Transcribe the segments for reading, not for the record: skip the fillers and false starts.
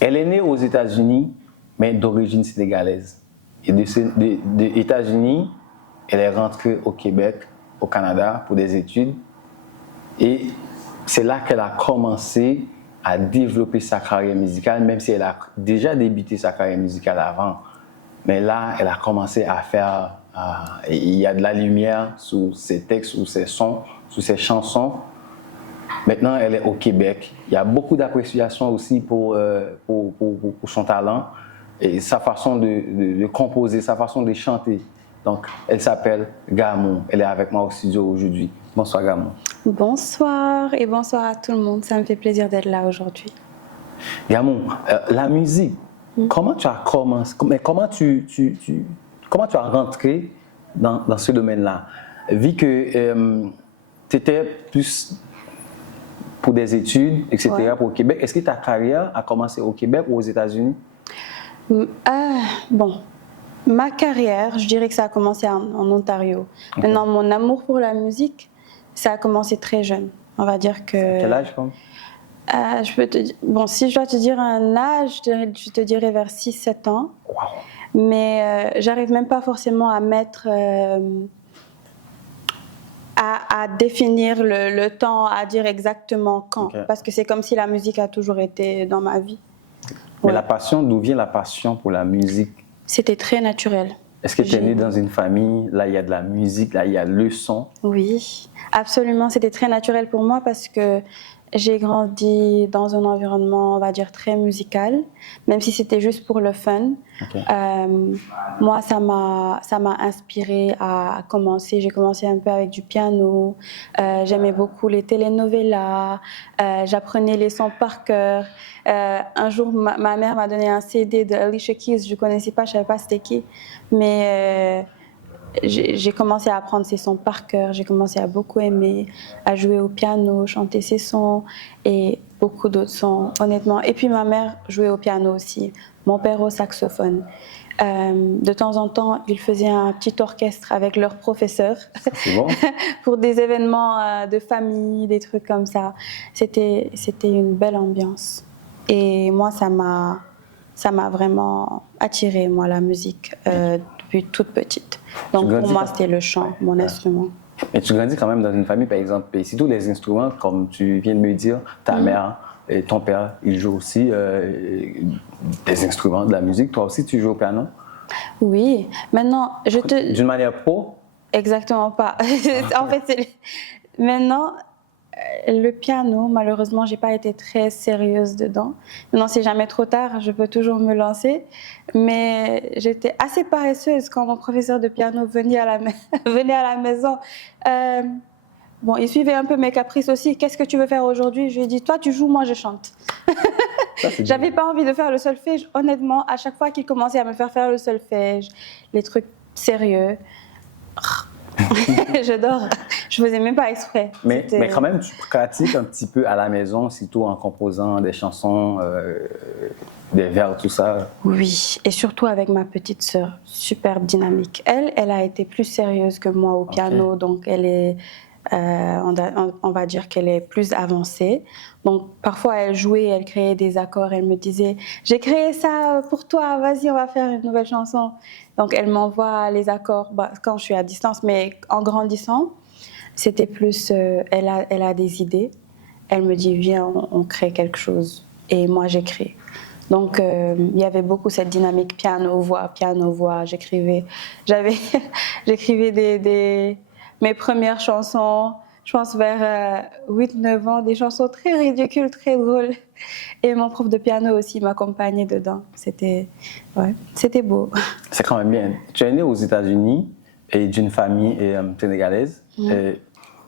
Elle est née aux États-Unis, mais d'origine sénégalaise. Et des États-Unis, elle est rentrée au Québec, au Canada, pour des études. Et c'est là qu'elle a commencé à développer sa carrière musicale, même si elle a déjà débuté sa carrière musicale avant. Mais là, elle a commencé à faire... il y a de la lumière sous ses textes, sous ses sons, sous ses chansons. Maintenant, elle est au Québec. Il y a beaucoup d'appréciation aussi pour son talent et sa façon de composer, sa façon de chanter. Donc, elle s'appelle Gamou. Elle est avec moi au studio aujourd'hui. Bonsoir, Gamou. Bonsoir et bonsoir à tout le monde. Ça me fait plaisir d'être là aujourd'hui. Gamou, la musique, comment tu as commencé, comment tu as rentré dans ce domaine-là? Vu que tu étais plus pour des études, etc., ouais, pour le Québec, est-ce que ta carrière a commencé au Québec ou aux États-Unis? Bon, ma carrière, je dirais que ça a commencé en Ontario. Okay. Maintenant, mon amour pour la musique, ça a commencé très jeune. On va dire que... À quel âge, comme? Je peux te dire, bon, si je dois te dire un âge, je te dirais vers 6-7 ans. Wow. Mais j'arrive même pas forcément à mettre... à définir le temps, à dire exactement quand. Okay. Parce que c'est comme si la musique a toujours été dans ma vie. Mais ouais, la passion, d'où vient la passion pour la musique? C'était très naturel. Est-ce que tu es née dans une famille, là il y a de la musique, là il y a le son? Oui, absolument, c'était très naturel pour moi parce que j'ai grandi dans un environnement, on va dire, très musical, même si c'était juste pour le fun. Okay. Moi, ça m'a inspirée à commencer. J'ai commencé un peu avec du piano. J'aimais beaucoup les telenovelas. J'apprenais les sons par cœur. Un jour, ma mère m'a donné un CD de Alicia Keys. Je ne connaissais pas, je ne savais pas c'était qui. Mais... j'ai commencé à apprendre ces sons par cœur, j'ai commencé à beaucoup aimer, à jouer au piano, chanter ces sons et beaucoup d'autres sons, honnêtement. Et puis ma mère jouait au piano aussi, mon père au saxophone. De temps en temps, ils faisaient un petit orchestre avec leurs professeurs bon. pour des événements de famille, des trucs comme ça. C'était une belle ambiance. Et moi, ça m'a vraiment attirée, moi, la musique, depuis toute petite. Donc pour moi, c'était le chant, mon instrument. Mais tu grandis quand même dans une famille, par exemple, et surtout les instruments, comme tu viens de me dire, ta mère et ton père, ils jouent aussi des instruments, de la musique. Toi aussi, tu joues au piano? Oui. Maintenant, D'une manière pro? Exactement pas. En fait, maintenant... Le piano, malheureusement, j'ai pas été très sérieuse dedans. Maintenant, c'est jamais trop tard, je peux toujours me lancer. Mais j'étais assez paresseuse quand mon professeur de piano venait à la maison. Bon, il suivait un peu mes caprices aussi. Qu'est-ce que tu veux faire aujourd'hui? Je lui ai dit, toi, tu joues, moi, je chante. J'avais pas envie de faire le solfège. Honnêtement, à chaque fois qu'il commençait à me faire le solfège, les trucs sérieux, je dors. Je faisais même pas exprès. Mais quand même, tu pratiques un petit peu à la maison, surtout en composant des chansons, des vers, tout ça. Oui, et surtout avec ma petite sœur, super dynamique. Elle a été plus sérieuse que moi au piano, okay. Donc elle est, on va dire qu'elle est plus avancée. Donc parfois elle jouait, elle créait des accords, elle me disait « J'ai créé ça pour toi, vas-y, on va faire une nouvelle chanson ». Donc elle m'envoie les accords quand je suis à distance, mais en grandissant, c'était plus, elle a des idées. Elle me dit, viens, on crée quelque chose. Et moi, j'écris. Donc, il y avait beaucoup cette dynamique piano-voix. J'écrivais mes premières chansons, je pense vers 8-9 ans, des chansons très ridicules, très drôles. Et mon prof de piano aussi m'accompagnait dedans. C'était beau. C'est quand même bien. Tu es née aux États-Unis et d'une famille sénégalaise.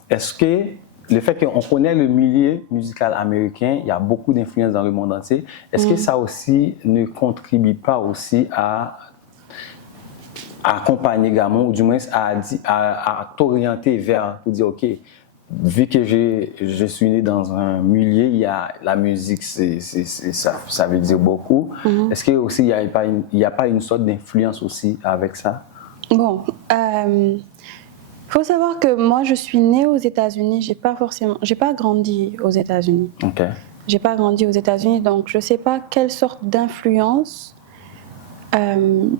Est-ce que le fait qu'on connaît le milieu musical américain, il y a beaucoup d'influences dans le monde entier, est-ce que ça aussi ne contribue pas aussi à accompagner Gamou, ou du moins à t'orienter vers, pour dire, OK, vu que je suis né dans un milieu, il y a la musique, ça veut dire beaucoup. Est-ce que aussi il n'y a pas une sorte d'influence aussi avec ça? Bon, faut savoir que moi, je suis née aux États-Unis. J'ai pas grandi aux États-Unis. Okay. j'ai pas grandi aux États-Unis, donc je sais pas quelle sorte d'influence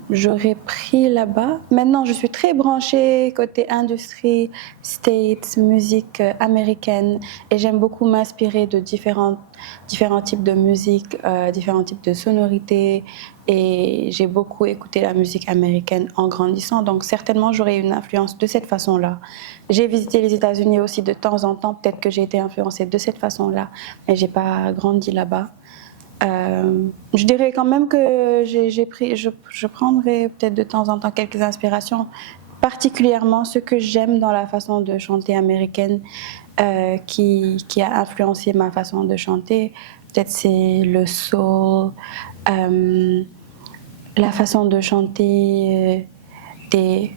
j'aurais pris là-bas. Maintenant, je suis très branchée côté industrie, States, musique américaine, et j'aime beaucoup m'inspirer de différents types de musique, différents types de sonorités, et j'ai beaucoup écouté la musique américaine en grandissant, donc certainement j'aurais une influence de cette façon-là. J'ai visité les États-Unis aussi de temps en temps, peut-être que j'ai été influencée de cette façon-là, mais j'ai pas grandi là-bas. Je dirais quand même que je prendrai peut-être de temps en temps quelques inspirations, particulièrement ce que j'aime dans la façon de chanter américaine qui a influencé ma façon de chanter. Peut-être c'est le soul, la façon de chanter des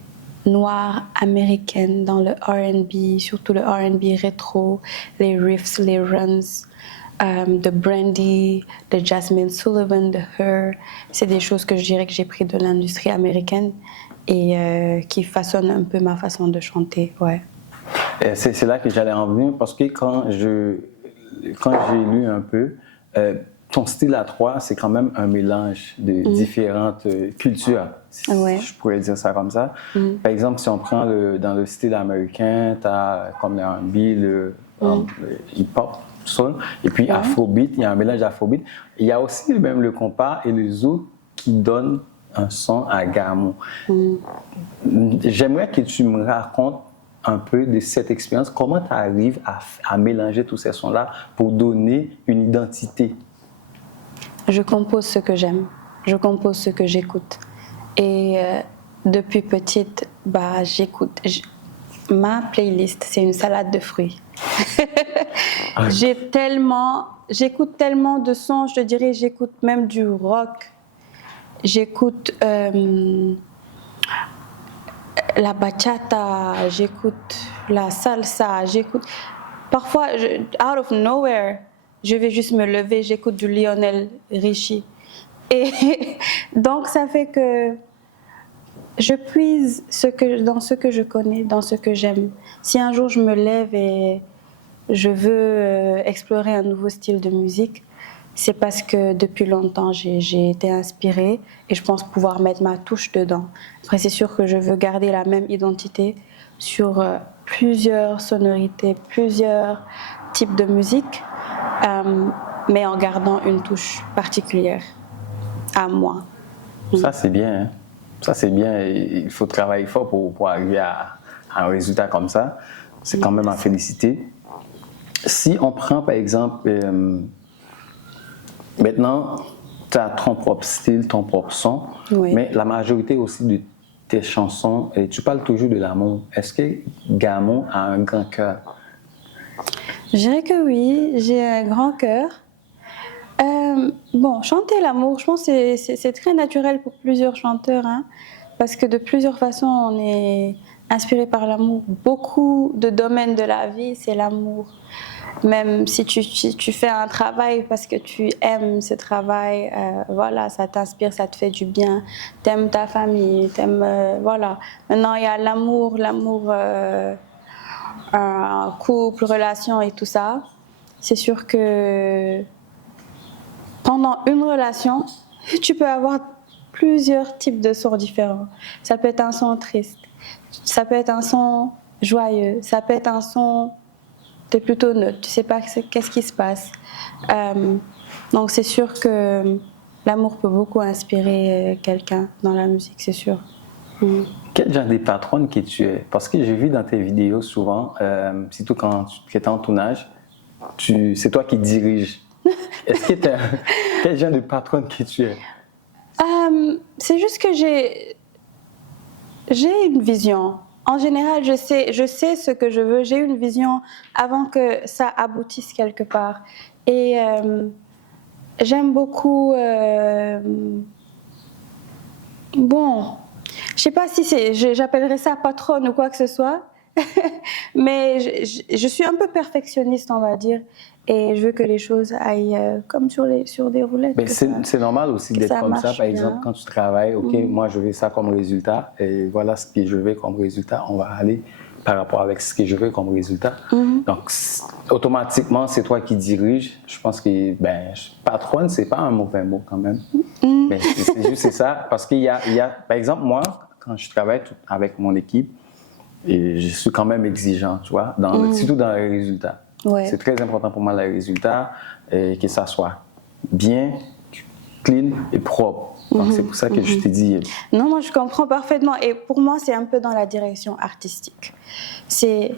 noires américaines dans le R&B, surtout le R&B rétro, les riffs, les runs. De Brandy, de Jasmine Sullivan, de Her. C'est des choses que je dirais que j'ai pris de l'industrie américaine et qui façonnent un peu ma façon de chanter. Ouais. C'est là que j'allais en venir parce que quand j'ai lu un peu, ton style à toi, c'est quand même un mélange de différentes cultures, si je pourrais dire ça comme ça. Par exemple, si on prend dans le style américain, tu as comme le R&B, le hip-hop, soul, et puis afrobeat, il y a un mélange d'afrobeat. Il y a aussi même le compas et le zouk qui donnent un son à Gamou. J'aimerais que tu me racontes un peu de cette expérience, comment tu arrives à mélanger tous ces sons-là pour donner une identité. Je compose ce que j'aime, je compose ce que j'écoute. Et depuis petite, j'écoute. Ma playlist, c'est une salade de fruits. J'écoute tellement de sons, je te dirais, j'écoute même du rock. J'écoute la bachata, j'écoute la salsa, j'écoute. Parfois, out of nowhere, je vais juste me lever, j'écoute du Lionel Richie. Et donc, ça fait que je puise dans ce que je connais, dans ce que j'aime. Si un jour je me lève et je veux explorer un nouveau style de musique, c'est parce que depuis longtemps j'ai été inspirée et je pense pouvoir mettre ma touche dedans. Après, c'est sûr que je veux garder la même identité sur plusieurs sonorités, plusieurs types de musique, mais en gardant une touche particulière à moi. Ça, c'est bien. Hein? Ça, c'est bien. Il faut travailler fort pour arriver à un résultat comme ça. C'est quand même à féliciter. Si on prend, par exemple, maintenant, tu as ton propre style, ton propre son, mais la majorité aussi de tes chansons, et tu parles toujours de l'amour. Est-ce que Gamou a un grand cœur? Je dirais que oui, j'ai un grand cœur. Chanter l'amour, je pense que c'est très naturel pour plusieurs chanteurs, hein, parce que de plusieurs façons, on est inspiré par l'amour. Beaucoup de domaines de la vie, c'est l'amour. Même si tu fais un travail parce que tu aimes ce travail, voilà, ça t'inspire, ça te fait du bien. T'aimes ta famille, voilà. Maintenant, il y a l'amour, un couple, relation et tout ça. C'est sûr que pendant une relation, tu peux avoir plusieurs types de sons différents. Ça peut être un son triste, ça peut être un son joyeux, ça peut être un son, t'es plutôt neutre, tu sais pas qu'est-ce qui se passe. Donc c'est sûr que l'amour peut beaucoup inspirer quelqu'un dans la musique, c'est sûr. Quel genre de patronne que tu es? Parce que j'ai vu dans tes vidéos souvent, surtout quand tu es en tournage, c'est toi qui diriges. Est-ce que quel genre de patronne que tu es? C'est juste que j'ai une vision. En général, je sais ce que je veux. J'ai une vision avant que ça aboutisse quelque part. Et j'aime beaucoup. Je sais pas si j'appellerais ça patronne ou quoi que ce soit, mais je suis un peu perfectionniste, on va dire. Et je veux que les choses aillent comme sur des roulettes. Mais c'est normal aussi d'être comme ça. Par exemple, quand tu travailles, OK, moi je veux ça comme résultat, et voilà ce que je veux comme résultat, on va aller par rapport avec ce que je veux comme résultat. Donc, automatiquement, c'est toi qui diriges. Je pense que, patronne, c'est pas un mauvais mot quand même. Mais c'est juste ça. Parce qu'il y a, par exemple, moi, quand je travaille avec mon équipe, et je suis quand même exigeant, tu vois, surtout dans les résultats. Ouais. C'est très important pour moi, les résultats, et que ça soit bien, clean et propre. Donc, c'est pour ça que je t'ai dit. Non, moi, je comprends parfaitement. Et pour moi, c'est un peu dans la direction artistique. C'est.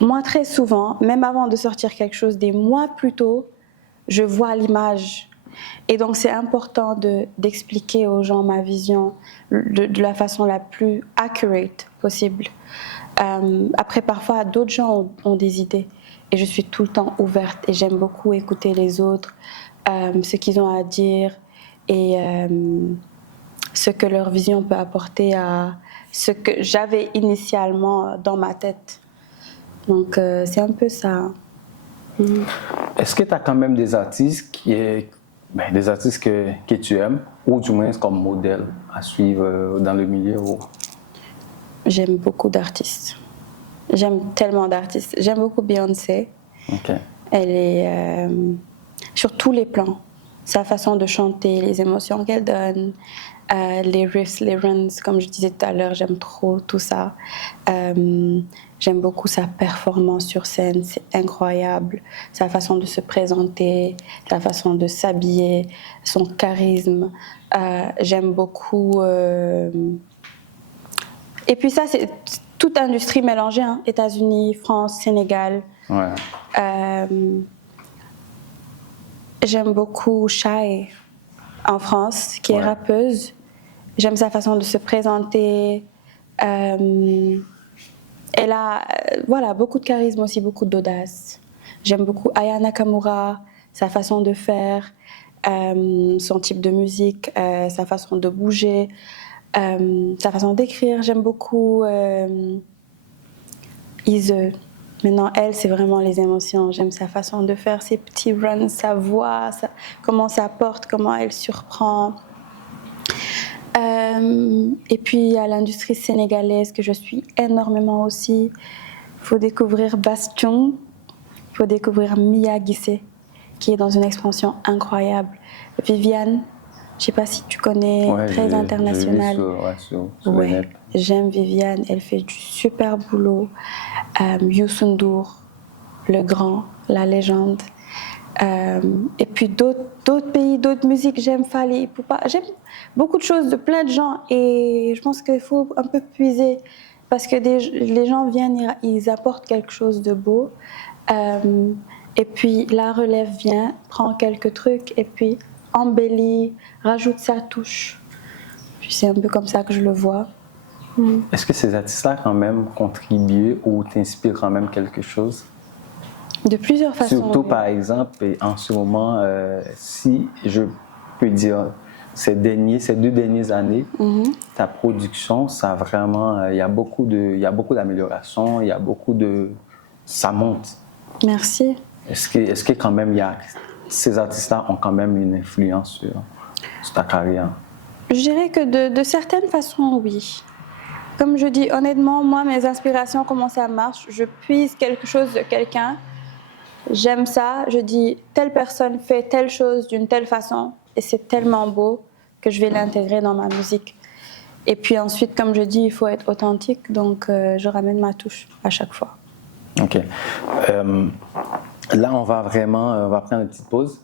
Moi, très souvent, même avant de sortir quelque chose, des mois plus tôt, je vois l'image. Et donc, c'est important d'expliquer aux gens ma vision de la façon la plus accurate possible. Après, parfois, d'autres gens ont des idées. Et je suis tout le temps ouverte. Et j'aime beaucoup écouter les autres, ce qu'ils ont à dire. Et ce que leur vision peut apporter à ce que j'avais initialement dans ma tête. Donc, c'est un peu ça. Est-ce que tu as quand même des artistes que tu aimes, ou du moins comme modèle à suivre dans le milieu? J'aime beaucoup d'artistes. J'aime tellement d'artistes. J'aime beaucoup Beyoncé. Okay. Elle est sur tous les plans. Sa façon de chanter, les émotions qu'elle donne, les riffs, les runs, comme je disais tout à l'heure, j'aime trop tout ça. J'aime beaucoup sa performance sur scène, c'est incroyable. Sa façon de se présenter, sa façon de s'habiller, son charisme. J'aime beaucoup. Et puis ça, c'est toute industrie mélangée, hein. États-Unis, France, Sénégal. Ouais. J'aime beaucoup Shai en France, qui est rappeuse. J'aime sa façon de se présenter. Elle a beaucoup de charisme aussi, beaucoup d'audace. J'aime beaucoup Aya Nakamura, sa façon de faire, son type de musique, sa façon de bouger, sa façon d'écrire. J'aime beaucoup Ise. Maintenant, elle, c'est vraiment les émotions. J'aime sa façon de faire ses petits runs, sa voix, comment ça porte, comment elle surprend. Et puis, il y a l'industrie sénégalaise que je suis énormément aussi. Il faut découvrir Bastion, il faut découvrir Mia Guissé, qui est dans une expansion incroyable. Viviane, je ne sais pas si tu connais, très internationale. Sur J'aime Viviane, elle fait du super boulot. Youssou N'Dour, le grand, la légende. Et puis d'autres pays, d'autres musiques, j'aime Fally Ipupa, j'aime beaucoup de choses de plein de gens. Et je pense qu'il faut un peu puiser, parce que les gens viennent, ils apportent quelque chose de beau. Et puis la relève vient, prend quelques trucs, et puis embellit, rajoute sa touche. Puis c'est un peu comme ça que je le vois. Est-ce que ces artistes-là quand même contribuent ou t'inspirent quand même quelque chose? De plusieurs façons. Surtout par exemple, en ce moment, si je peux dire, ces 2 dernières années, ta production, ça vraiment, il y a beaucoup d'améliorations, il y a beaucoup de, ça monte. Merci. Est-ce que quand même ces artistes-là ont quand même une influence sur ta carrière? Je dirais que de certaines façons, oui. Comme je dis, honnêtement, moi, mes inspirations, comment ça marche, je puise quelque chose de quelqu'un, j'aime ça, je dis, telle personne fait telle chose d'une telle façon, et c'est tellement beau que je vais l'intégrer dans ma musique. Et puis ensuite, comme je dis, il faut être authentique, donc je ramène ma touche à chaque fois. Ok. Là, on va prendre une petite pause.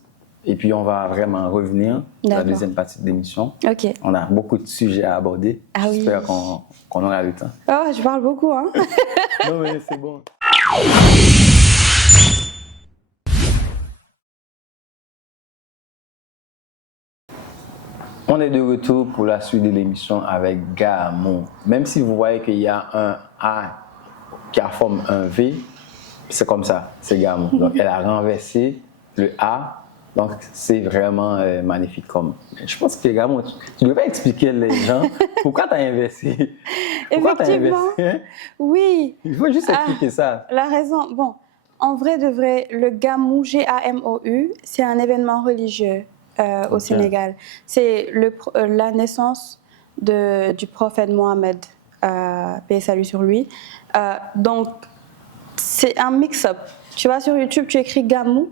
Et puis, on va vraiment revenir dans la deuxième partie de l'émission. Ok. On a beaucoup de sujets à aborder. Ah oui. J'espère qu'on aura le temps. Oh, je parle beaucoup, hein. Non, mais c'est bon. On est de retour pour la suite de l'émission avec Gamou. Même si vous voyez qu'il y a un A qui a forme un V, c'est comme ça, c'est Gamou. Donc, elle a renversé le A. Donc, c'est vraiment magnifique comme. Je pense que, Gamou, tu devrais expliquer les gens pourquoi tu as inversé. Pourquoi Effectivement. Tu as inversé, hein? Oui. Il faut juste expliquer ça. La raison, bon, en vrai de vrai, le Gamou, G-A-M-O-U, c'est un événement religieux au Sénégal. C'est la naissance du prophète Mohammed, paix et salut sur lui. Donc, c'est un mix-up. Tu vas sur YouTube, tu écris Gamou,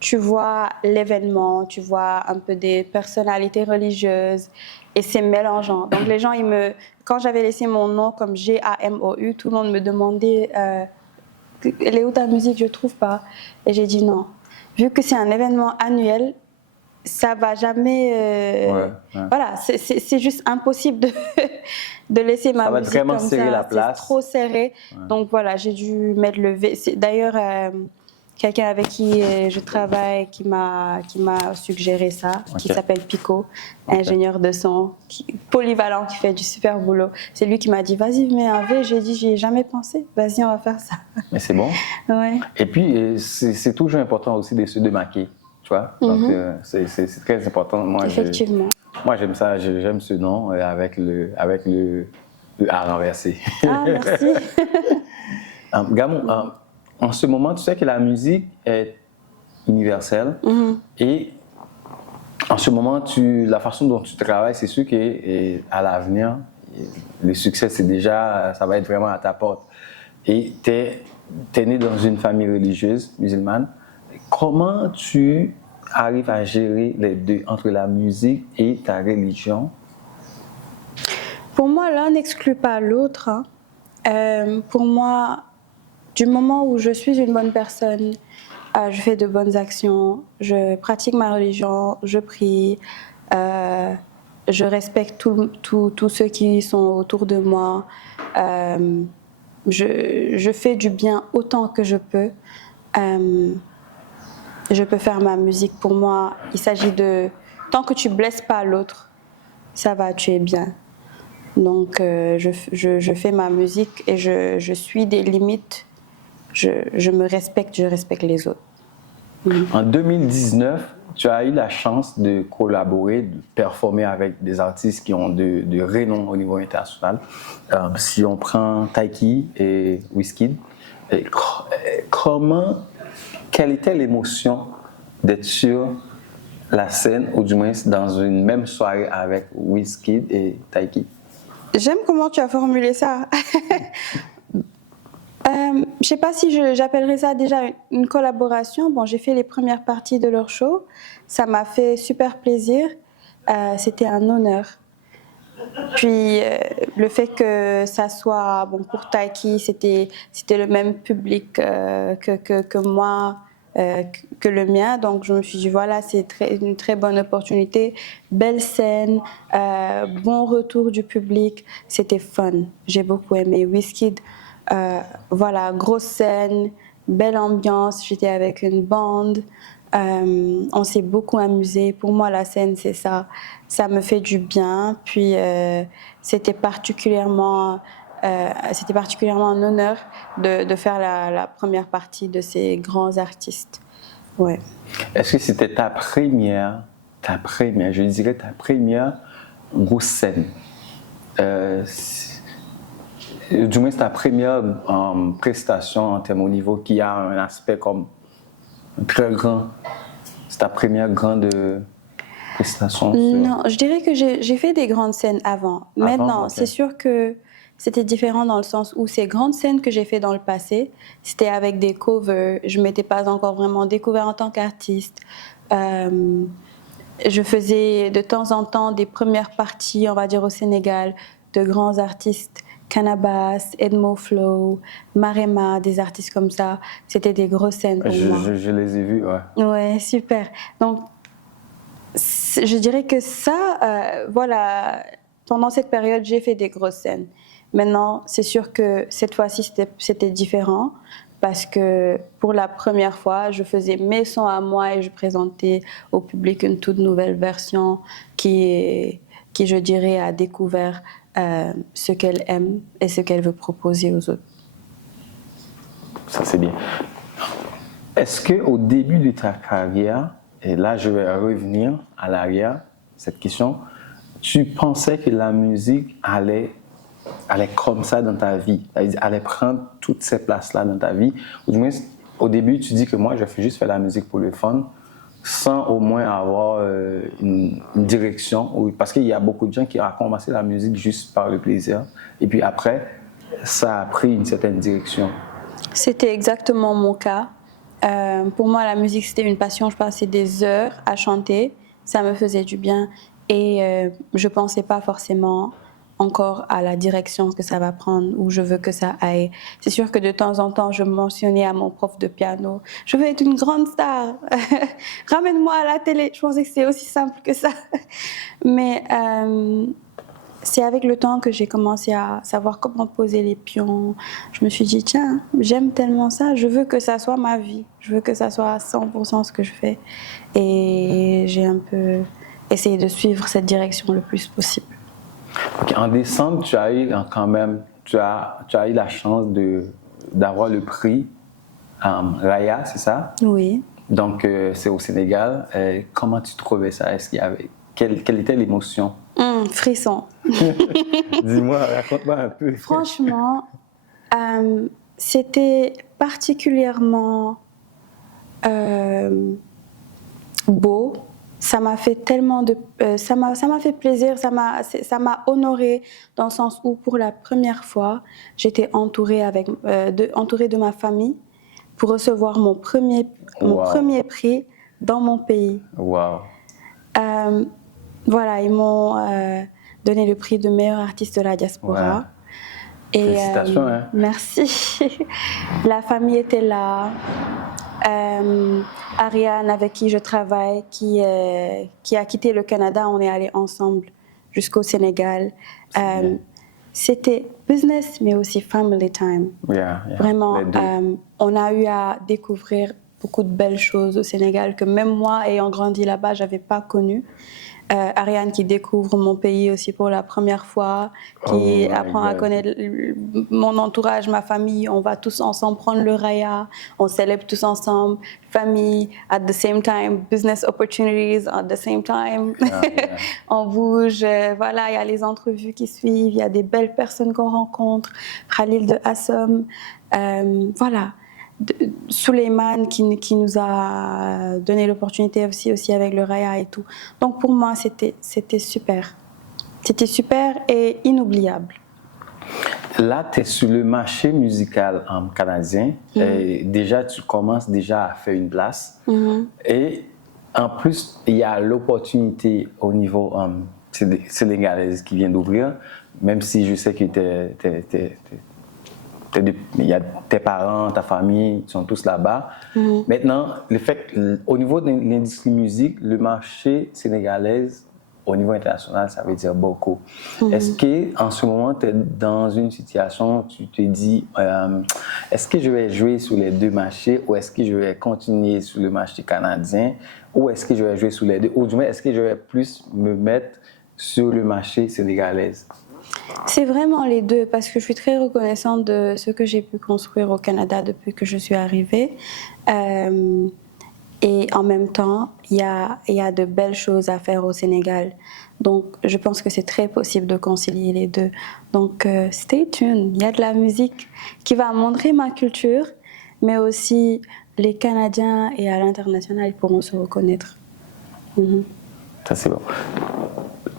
tu vois l'événement, tu vois un peu des personnalités religieuses et c'est mélangeant. Donc les gens, quand j'avais laissé mon nom comme Gamou, tout le monde me demandait elle est où ta musique, je trouve pas. Et j'ai dit non. Vu que c'est un événement annuel, ça va jamais. Voilà, c'est juste impossible de laisser ma musique vraiment comme serrer ça. la place. C'est trop serré. Ouais. Donc voilà, j'ai dû mettre le V. D'ailleurs, quelqu'un avec qui je travaille qui m'a suggéré ça, qui s'appelle Pico, ingénieur de son, polyvalent, qui fait du super boulot. C'est lui qui m'a dit vas-y, mets un V. J'ai dit j'y ai jamais pensé. Vas-y, on va faire ça. Mais c'est bon. Ouais. Et puis c'est toujours important aussi de se démarquer. Tu vois? Donc, c'est très important. Moi, effectivement. Moi, j'aime ça. J'aime ce nom avec le A renversé. Ah, merci. Gamou, en ce moment, tu sais que la musique est universelle. Et en ce moment, la façon dont tu travailles, c'est sûr qu'à l'avenir, le succès, ça va être vraiment à ta porte. Et tu es né dans une famille religieuse musulmane. Comment tu arrives à gérer les deux, entre la musique et ta religion? Pour moi, l'un n'exclut pas l'autre. Pour moi, du moment où je suis une bonne personne, je fais de bonnes actions, je pratique ma religion, je prie, je respecte tous ceux qui sont autour de moi, je fais du bien autant que je peux. Je peux faire ma musique. Pour moi, il s'agit de... Tant que tu ne blesses pas l'autre, ça va, tu es bien. Donc, je fais ma musique et je suis des limites. Je me respecte, je respecte les autres. En 2019, tu as eu la chance de collaborer, de performer avec des artistes qui ont de renom au niveau international. Si on prend Taiki et Wizkid, quelle était l'émotion d'être sur la scène, ou du moins dans une même soirée avec Wizkid et Taiki? J'aime comment tu as formulé ça. Je ne sais pas si j'appellerais ça déjà une collaboration. Bon, j'ai fait les premières parties de leur show. Ça m'a fait super plaisir. C'était un honneur. Puis le fait que ça soit, bon, pour Taiki, c'était le même public que moi, que le mien. Donc je me suis dit, voilà, c'est une très bonne opportunité. Belle scène, bon retour du public. C'était fun. J'ai beaucoup aimé. Wizkid, voilà, grosse scène, belle ambiance. J'étais avec une bande. On s'est beaucoup amusé. Pour moi, la scène, c'est ça. Ça me fait du bien. Puis, c'était particulièrement un honneur de faire la première partie de ces grands artistes. Ouais. Est-ce que c'était ta première, je dirais ta première grosse scène? Du moins, c'est ta première prestation en termes au niveau qui a un aspect comme très grand. C'est ta première grande prestation? Non, je dirais que j'ai fait des grandes scènes avant. Maintenant, okay. C'est sûr que c'était différent dans le sens où ces grandes scènes que j'ai fait dans le passé, c'était avec des covers. Je ne m'étais pas encore vraiment découvert en tant qu'artiste. Je faisais de temps en temps des premières parties, on va dire au Sénégal, de grands artistes. Canabasse, Edmo Flow, Marema, des artistes comme ça. C'était des grosses scènes pour moi. Je les ai vus, ouais. Ouais, super. Donc, je dirais que ça, voilà, pendant cette période, j'ai fait des grosses scènes. Maintenant, c'est sûr que cette fois-ci, c'était différent parce que pour la première fois, je faisais mes sons à moi et je présentais au public une toute nouvelle version qui je dirais, a découvert ce qu'elle aime et ce qu'elle veut proposer aux autres. Ça, c'est bien. Est-ce qu'au début de ta carrière, et là je vais revenir à l'arrière, cette question, tu pensais que la musique allait comme ça dans ta vie, allait prendre toutes ces places-là dans ta vie, ou du moins au début tu dis que moi je fais juste faire la musique pour le fun, sans au moins avoir une direction. Parce qu'il y a beaucoup de gens qui ont commencé la musique juste par le plaisir. Et puis après, ça a pris une certaine direction. C'était exactement mon cas. Pour moi, la musique, c'était une passion. Je passais des heures à chanter. Ça me faisait du bien. Et je ne pensais pas forcément encore à la direction que ça va prendre, où je veux que ça aille. C'est sûr que de temps en temps, je mentionnais à mon prof de piano, je veux être une grande star, ramène-moi à la télé. Je pensais que c'était aussi simple que ça. Mais c'est avec le temps que j'ai commencé à savoir comment poser les pions. Je me suis dit, tiens, j'aime tellement ça, je veux que ça soit ma vie. Je veux que ça soit à 100% ce que je fais. Et j'ai un peu essayé de suivre cette direction le plus possible. Okay. En décembre, tu as eu quand même, tu as eu la chance d'avoir le prix Raya, c'est ça? Oui. Donc, c'est au Sénégal. Comment tu trouvais ça? Est-ce qu'il y avait, quelle était l'émotion? Frisson. Dis-moi, raconte-moi un peu. Franchement, c'était particulièrement beau. Ça m'a fait tellement de, ça m'a fait plaisir, ça m'a honorée dans le sens où pour la première fois, j'étais entourée de ma famille pour recevoir mon premier prix dans mon pays. Wow. Voilà, ils m'ont donné le prix de meilleur artiste de la diaspora. Ouais. Félicitations. Hein. Merci. La famille était là. Ariane, avec qui je travaille, qui a quitté le Canada, on est allés ensemble jusqu'au Sénégal. C'était business, mais aussi family time. Vraiment, on a eu à découvrir beaucoup de belles choses au Sénégal que même moi, ayant grandi là-bas, je n'avais pas connues. Ariane qui découvre mon pays aussi pour la première fois, qui apprend à connaître mon entourage, ma famille. On va tous ensemble prendre le Raya, on célèbre tous ensemble, famille, at the same time, business opportunities at the same time. On bouge, voilà, il y a les entrevues qui suivent, il y a des belles personnes qu'on rencontre, Khalil de Assom, voilà. Souleymane qui nous a donné l'opportunité aussi avec le Raya et tout. Donc pour moi, c'était super. C'était super et inoubliable. Là, tu es sur le marché musical canadien. Et déjà, tu commences déjà à faire une place. Et en plus, il y a l'opportunité au niveau sénégalaise qui vient d'ouvrir, même si je sais que il y a tes parents, ta famille, ils sont tous là-bas. Maintenant, le fait au niveau de l'industrie musique, le marché sénégalais, au niveau international, ça veut dire beaucoup. Est-ce qu'en ce moment, tu es dans une situation, tu te dis, est-ce que je vais jouer sur les deux marchés ou est-ce que je vais continuer sur le marché canadien ou est-ce que je vais jouer sur les deux? Ou du moins, est-ce que je vais plus me mettre sur le marché sénégalais? C'est vraiment les deux, parce que je suis très reconnaissante de ce que j'ai pu construire au Canada depuis que je suis arrivée. Et en même temps, il y a de belles choses à faire au Sénégal. Donc, je pense que c'est très possible de concilier les deux. Donc, stay tuned. Il y a de la musique qui va montrer ma culture, mais aussi les Canadiens et à l'international, ils pourront se reconnaître. Ça, c'est bon.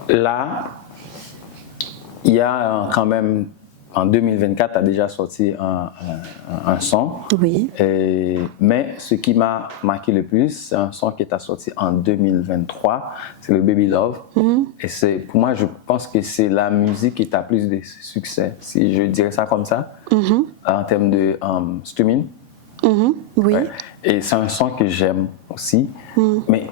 Là, il y a quand même, en 2024, tu as déjà sorti un son. Oui. Mais ce qui m'a marqué le plus, c'est un son qui t'a sorti en 2023, c'est le Baby Love. Et pour moi, je pense que c'est la musique qui t'a plus de succès, si je dirais ça comme ça, en termes de streaming. Oui. Ouais. Et c'est un son que j'aime aussi. Mais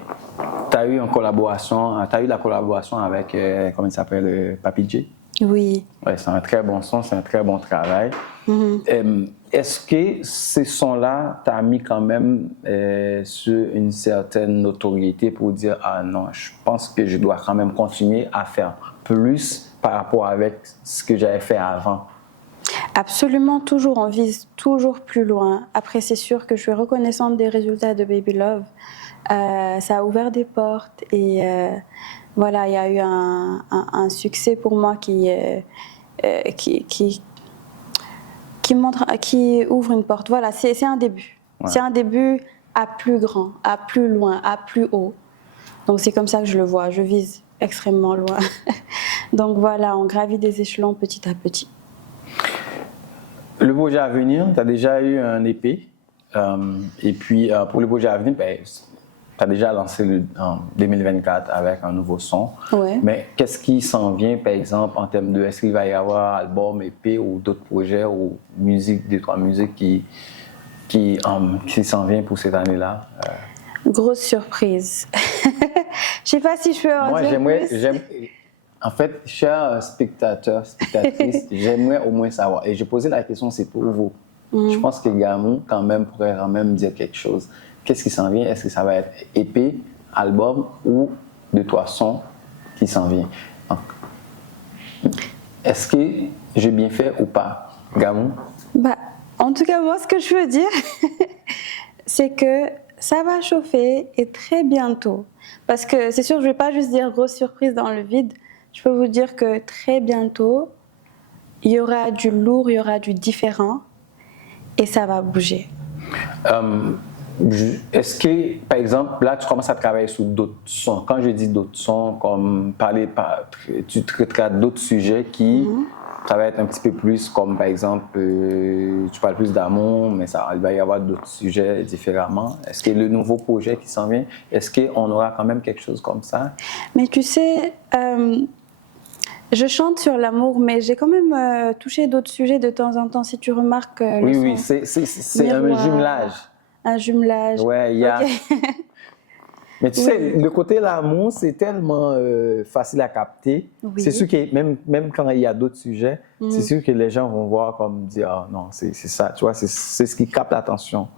tu as eu la collaboration avec, comment il s'appelle, Papi J. Oui. Ouais, c'est un très bon son, c'est un très bon travail. Est-ce que ces sons-là t'ont mis quand même sur une certaine notoriété pour dire « Ah non, je pense que je dois quand même continuer à faire plus par rapport avec ce que j'avais fait avant ». Absolument, toujours, on vise toujours plus loin. Après, c'est sûr que je suis reconnaissante des résultats de Baby Love. Ça a ouvert des portes et voilà, il y a eu un succès pour moi qui ouvre une porte. Voilà, c'est un début. Ouais. C'est un début à plus grand, à plus loin, à plus haut. Donc c'est comme ça que je le vois, je vise extrêmement loin. Donc voilà, on gravit des échelons petit à petit. Le projet à venir, tu as déjà eu un EP. Et puis pour le projet à venir, ben, tu as déjà lancé en 2024 avec un nouveau son. Ouais. Mais qu'est-ce qui s'en vient, par exemple, en termes de est-ce qu'il va y avoir album, EP ou d'autres projets ou musique, deux, trois musiques qui s'en vient pour cette année-là? Grosse surprise. Je sais pas si je peux en dire plus. En fait, chers spectateurs, spectatrices, j'aimerais au moins savoir. Et je posais la question, c'est pour vous. Je pense que Gamou, quand même, pourrait quand même dire quelque chose. Qu'est-ce qui s'en vient? Est-ce que ça va être EP, album ou deux, trois sons qui s'en vient? Donc, est-ce que j'ai bien fait ou pas, Gamou? Bah, en tout cas, moi, ce que je veux dire, c'est que ça va chauffer et très bientôt. Parce que c'est sûr, je ne vais pas juste dire grosse surprise dans le vide. Je peux vous dire que très bientôt, il y aura du lourd, il y aura du différent et ça va bouger. Est-ce que, par exemple, là, tu commences à travailler sur d'autres sons? Quand je dis d'autres sons, comme tu traiteras d'autres sujets qui, ça va être un petit peu plus comme, par exemple, tu parles plus d'amour, mais il va y avoir d'autres sujets différemment. Est-ce que le nouveau projet qui s'en vient, est-ce qu'on aura quand même quelque chose comme ça? Mais tu sais, je chante sur l'amour, mais j'ai quand même touché d'autres sujets de temps en temps. Si tu remarques Oui, c'est un jumelage. Un jumelage. Ouais, il y a... Okay. Mais tu sais, le côté l'amour, c'est tellement facile à capter. Oui. C'est sûr que même quand il y a d'autres sujets, c'est sûr que les gens vont voir comme dire, ah non, c'est ça, tu vois, c'est ce qui capte l'attention.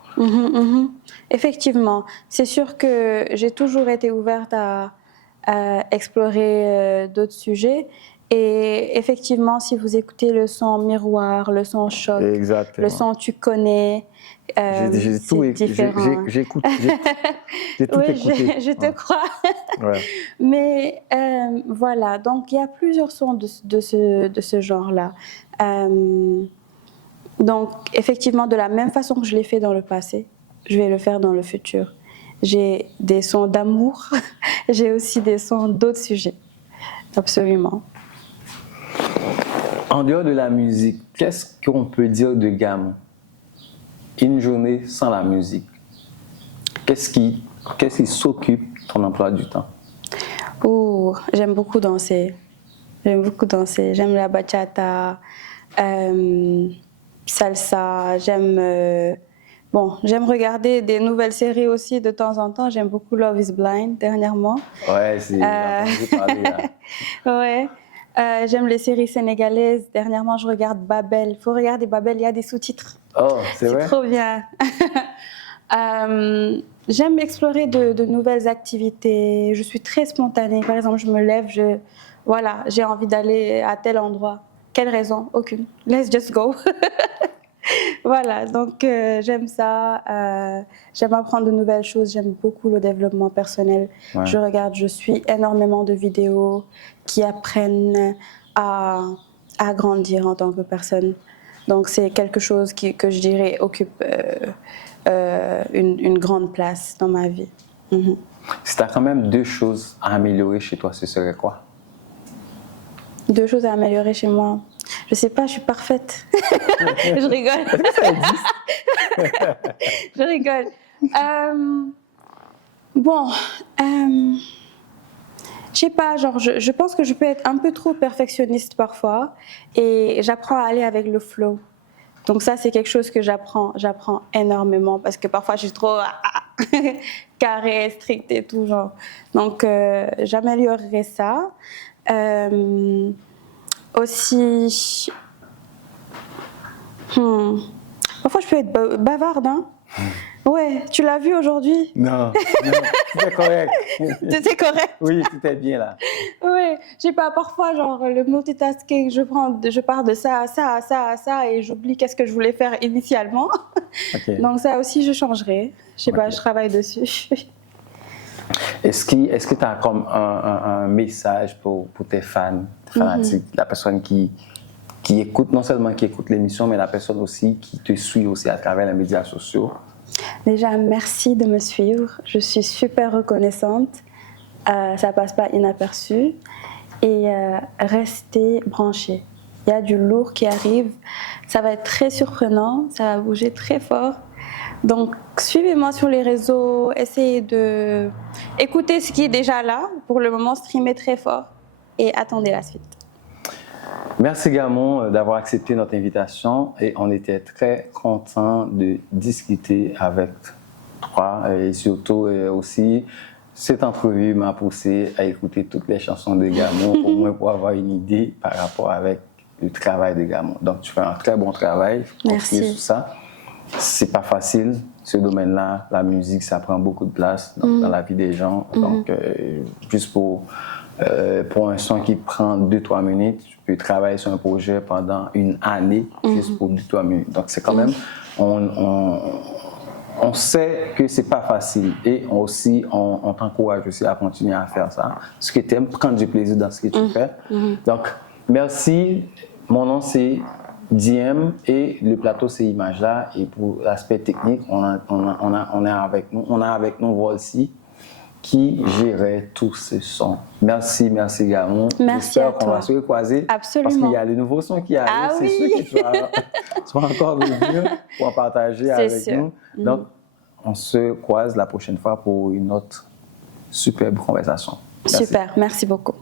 Effectivement, c'est sûr que j'ai toujours été ouverte à explorer d'autres sujets. Et effectivement, si vous écoutez le son Miroir, le son Choc, exactement, le son Tu connais, j'ai tout différent. J'ai tout écouté. Je te crois. Ouais. Mais voilà, donc il y a plusieurs sons de ce genre-là. Donc effectivement, de la même façon que je l'ai fait dans le passé, je vais le faire dans le futur. J'ai des sons d'amour, j'ai aussi des sons d'autres sujets. Absolument. En dehors de la musique, qu'est-ce qu'on peut dire de Gamou? Une journée sans la musique. Qu'est-ce qui s'occupe de ton emploi du temps? J'aime beaucoup danser. J'aime la bachata, salsa. J'aime regarder des nouvelles séries aussi de temps en temps. J'aime beaucoup Love is Blind dernièrement. Ouais, j'ai entendu parler là. Ouais. J'aime les séries sénégalaises. Dernièrement, je regarde Babel. Il faut regarder Babel, il y a des sous-titres. Oh, c'est vrai? C'est trop bien. J'aime explorer de nouvelles activités. Je suis très spontanée. Par exemple, je me lève, j'ai envie d'aller à tel endroit. Quelle raison? Aucune. Let's just go. Voilà, donc j'aime ça. J'aime apprendre de nouvelles choses. J'aime beaucoup le développement personnel. Ouais. Je suis énormément de vidéos qui apprennent à grandir en tant que personne. Donc c'est quelque chose que je dirais occupe une grande place dans ma vie. Si tu as quand même deux choses à améliorer chez toi, ce serait quoi? Deux choses à améliorer chez moi? Je sais pas, je suis parfaite. Je rigole. Est-ce que ça existe? Je rigole. Je sais pas, genre, je pense que je peux être un peu trop perfectionniste parfois et j'apprends à aller avec le flow. Donc ça, c'est quelque chose que j'apprends énormément parce que parfois, je suis trop carré, stricte et tout, genre. Donc, j'améliorerai ça. Aussi, parfois, je peux être bavarde, hein. Ouais, tu l'as vu aujourd'hui? Non, c'était correct. C'était correct? Oui, c'était bien là. Ouais, je sais pas, parfois, genre, le multitasking, je pars de ça à ça, à ça, à ça, et j'oublie qu'est-ce que je voulais faire initialement. Okay. Donc ça aussi, je changerai. Je sais pas, je travaille dessus. Est-ce que tu as comme un message pour tes fans, fanatiques, la personne qui écoute, non seulement qui écoute l'émission, mais la personne aussi qui te suit aussi à travers les médias sociaux? Déjà, merci de me suivre. Je suis super reconnaissante. Ça passe pas inaperçu. Et restez branchés. Il y a du lourd qui arrive. Ça va être très surprenant. Ça va bouger très fort. Donc, suivez-moi sur les réseaux. Essayez de écouter ce qui est déjà là. Pour le moment, streamez très fort. Et attendez la suite. Merci Gamon d'avoir accepté notre invitation et on était très contents de discuter avec toi et surtout aussi cette entrevue m'a poussé à écouter toutes les chansons de Gamon au moins pour avoir une idée par rapport avec le travail de Gamon. Donc tu fais un très bon travail, merci sur ça. C'est pas facile ce domaine-là, la musique ça prend beaucoup de place dans la vie des gens. Donc juste pour un son qui prend 2-3 minutes, tu peux travailler sur un projet pendant une année juste pour 2-3 minutes. Donc c'est quand même, on sait que c'est pas facile et on t'encourage aussi à continuer à faire ça. Ce que tu aimes, prendre du plaisir dans ce que tu fais. Donc merci, mon nom c'est Diem et le plateau c'est Image là et pour l'aspect technique, on a avec nous Volsi qui gérait tout ce son. Merci Gamon. Merci à toi. J'espère qu'on va se recroiser. Absolument. Parce qu'il y a les nouveaux sons qui arrivent. Ah, c'est oui. sûr que tu vas encore venir pour en partager avec nous. Donc, on se croise la prochaine fois pour une autre superbe conversation. Merci. Super, merci beaucoup.